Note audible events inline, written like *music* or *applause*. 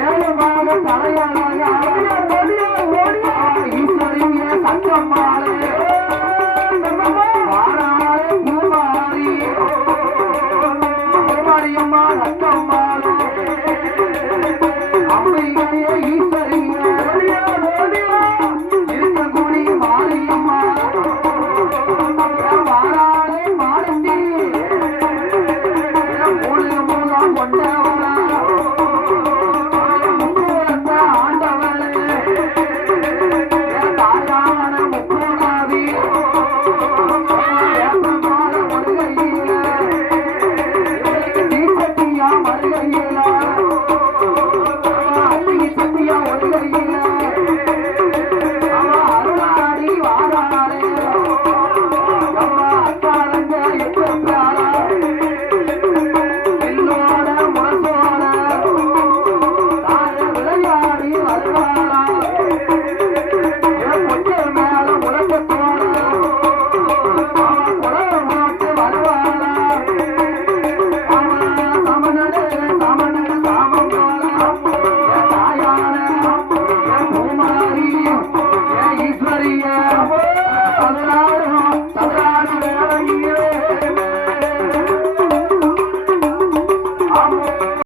ஏழுமாக தலையாளாக ஈஸ்வரியே சங்கம்மாளே வாராளே பூமாரி பெருமாளியம்மா சங்கம்மாளே அம்பிகையே ஈஸ்வரியே இருக்கக்கூடிய மாரியம்மா வாராளே மாலந்தி மூலியமெல்லாம் கொண்ட Thank *laughs* you. மாறி.